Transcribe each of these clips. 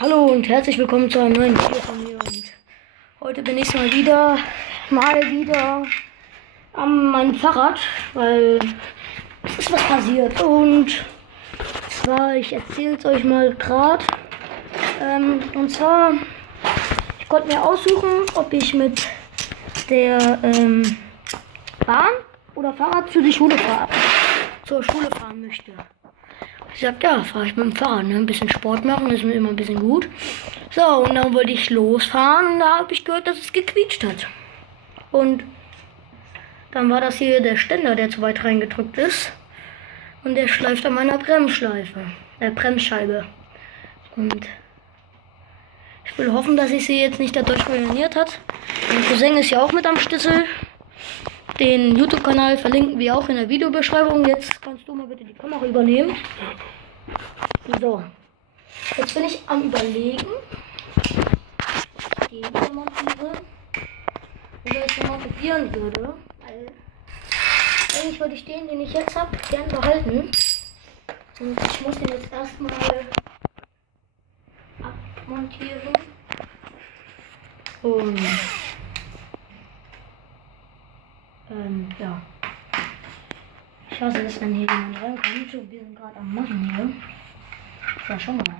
Hallo und herzlich willkommen zu einem neuen Video von mir. Und heute bin ich mal wieder an meinem Fahrrad, weil es ist was passiert. Und zwar, ich erzähle es euch mal gerade. Und zwar, ich konnte mir aussuchen, ob ich mit der Bahn oder Fahrrad zur Schule fahren möchte. Ich sagte, ja, fahre ich mit dem Fahrrad, ne? Ein bisschen Sport machen, ist mir immer ein bisschen gut. So, und dann wollte ich losfahren und da habe ich gehört, dass es gequietscht hat. Und dann war das hier der Ständer, der zu weit reingedrückt ist. Und der schleift an meiner Bremsscheibe. Und ich will hoffen, dass ich sie jetzt nicht dadurch ruiniert hat. Mein Cousin ist ja auch mit am Schlüssel. Den YouTube-Kanal verlinken wir auch in der Videobeschreibung. Jetzt kannst du mal bitte die Kamera übernehmen. So, jetzt bin ich am Überlegen, den zu montieren, oder ich mal probieren würde. Weil eigentlich würde ich den ich jetzt habe, gern behalten. Und ich muss den jetzt erstmal abmontieren. Und ja. Ich hasse es, wenn hier jemand reinkommt. So, wir sind gerade am Machen hier. Das war schon mal so.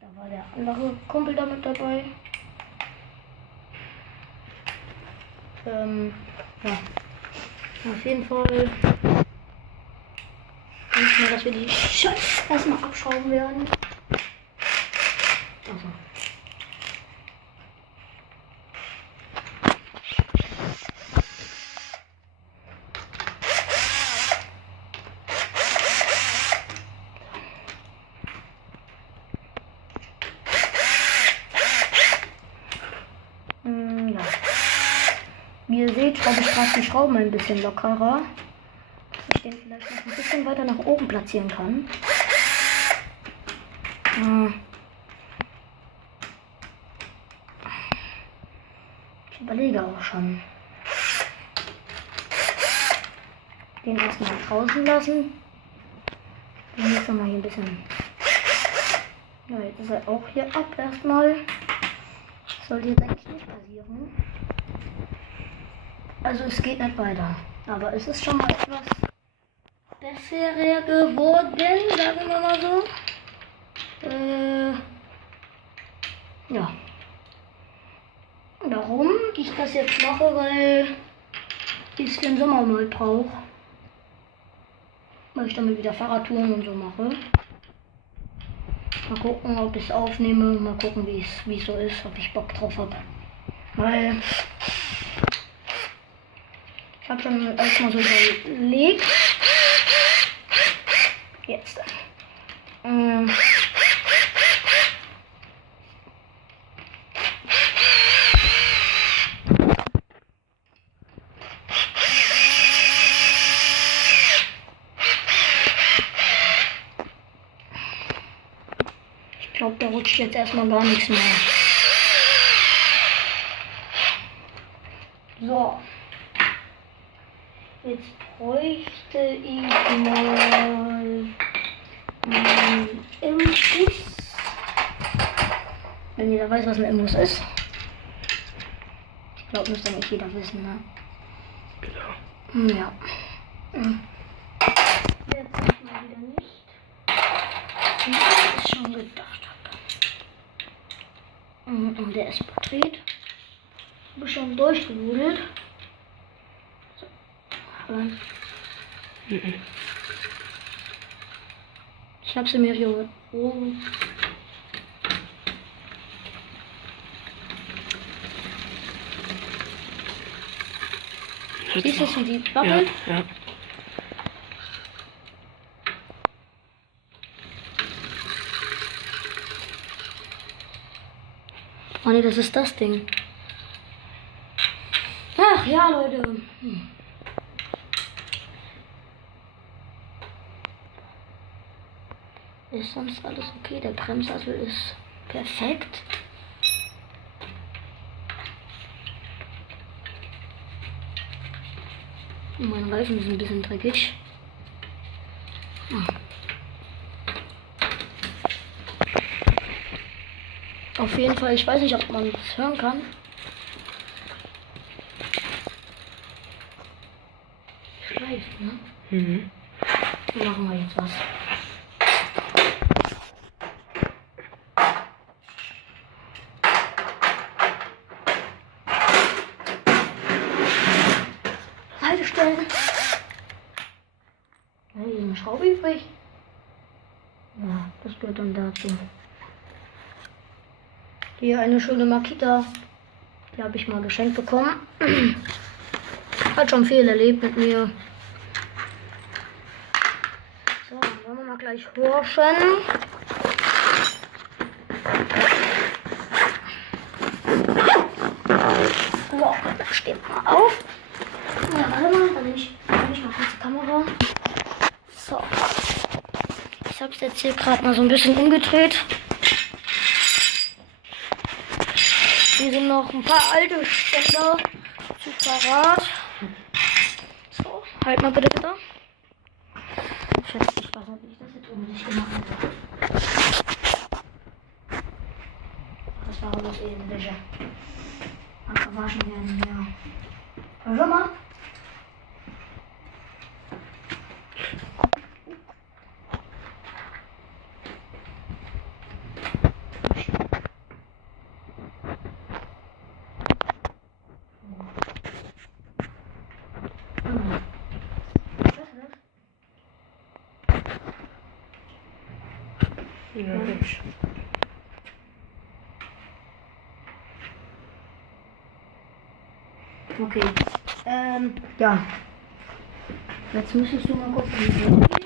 Da war der andere Kumpel da mit dabei. Ja. Auf jeden Fall denke ich mal, dass wir die Scheiße erstmal abschrauben werden. Also. Ja. Wie ihr seht, schraube ich gerade die Schrauben ein bisschen lockerer, dass ich den vielleicht noch ein bisschen weiter nach oben platzieren kann. Ich überlege auch schon, den erstmal draußen lassen. Den jetzt nochmal hier ein bisschen. Ja, jetzt ist er auch hier ab erstmal. Sollte jetzt eigentlich nicht passieren. Also es geht nicht weiter. Aber es ist schon mal etwas besser geworden, sagen wir mal so. Ja. Warum ich das jetzt mache, weil ich es für den Sommer mal brauche. Weil ich damit wieder Fahrradtouren und so mache. Mal gucken, ob ich es aufnehme. Mal gucken, wie es so ist, ob ich Bock drauf habe. Weil ich habe schon erstmal so überlegt. Jetzt. Ich glaube, da rutscht jetzt erstmal gar nichts mehr. So. Jetzt bräuchte ich mal einen Imbus. Wenn jeder weiß, was ein Imbus ist. Ich glaube, müsste nicht jeder wissen, ne? Genau. Ja. Jetzt mal wieder nicht. Wie ich es schon gedacht habe. Und der ist verdreht. Habe ich schon durchgenudelt. Ich habe sie mir hier oben. Siehst du, wie die wackelt? Ja, ja. Oh ne, das ist das Ding. Ach ja, Leute. Ist sonst alles okay? Der Bremsassel ist perfekt. Mein Reifen ist ein bisschen dreckig. Auf jeden Fall, ich weiß nicht, ob man das hören kann. Schleift, ne? Mhm. Machen wir jetzt was. Haltestellen. Ja, hier ist eine Schraube übrig. Ja, das gehört dann dazu. Hier eine schöne Makita. Die habe ich mal geschenkt bekommen. Hat schon viel erlebt mit mir. So, dann wollen wir mal gleich horchen. So, dann steht mal auf. Ja, warte mal, dann nehme ich mal kurz die Kamera. So. Ich habe es jetzt hier gerade mal so ein bisschen umgedreht. Hier sind noch ein paar alte Ständer zu parat. So, halt mal bitte da. Ich weiß nicht, wie ich das jetzt unbedingt gemacht habe. Das war alles in der Wäsche. Abgewaschen werden, ja. Hör mal. Ja, hübsch. Okay. Ja. Jetzt müsstest du mal gucken, wie es geht.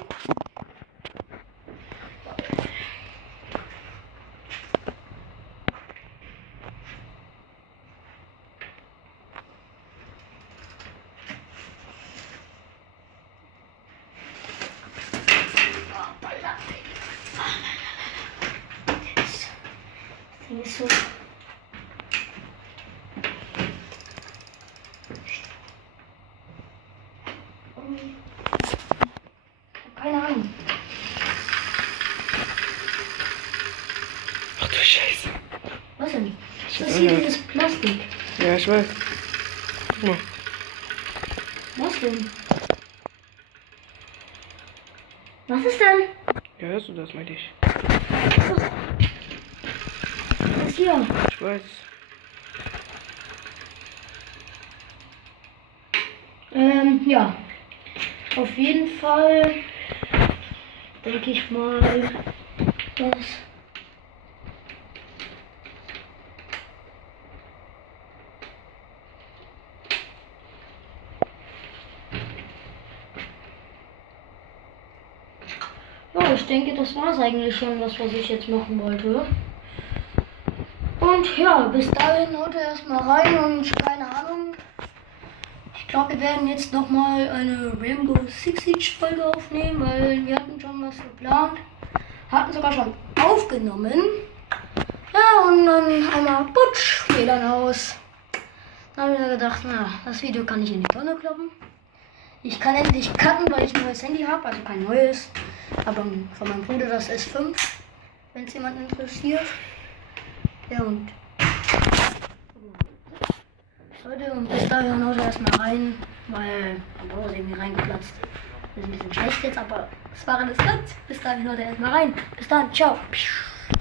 Das Ding ist so. Keine Ahnung. Ach du Scheiße. Was denn? Das hier ist Plastik. Ja, ich weiß. Guck mal. Was denn? Was ist denn? Ja, hörst du das, meinte ich? Was ist hier? Ich weiß. Ja. Auf jeden Fall denke ich mal, dass ja, ich denke, das war es eigentlich schon, was ich jetzt machen wollte. Und ja, bis dahin haut er erstmal rein und keine Ahnung. Ich glaube, wir werden jetzt nochmal eine Rainbow Six Siege Folge aufnehmen, weil wir hatten schon was geplant. Hatten sogar schon aufgenommen. Ja, und dann einmal putsch, WLAN aus. Dann habe ich mir gedacht, na, das Video kann ich in die Tonne kloppen. Ich kann endlich cutten, weil ich ein neues Handy habe, also kein neues. Aber von meinem Bruder das S5, wenn es jemand interessiert. Ja, und Leute, und bis dahin haut er erstmal rein, weil er ist irgendwie reingeplatzt. Das ist ein bisschen schlecht jetzt, aber es war alles gut. Bis dahin haut er erstmal rein. Bis dann, ciao.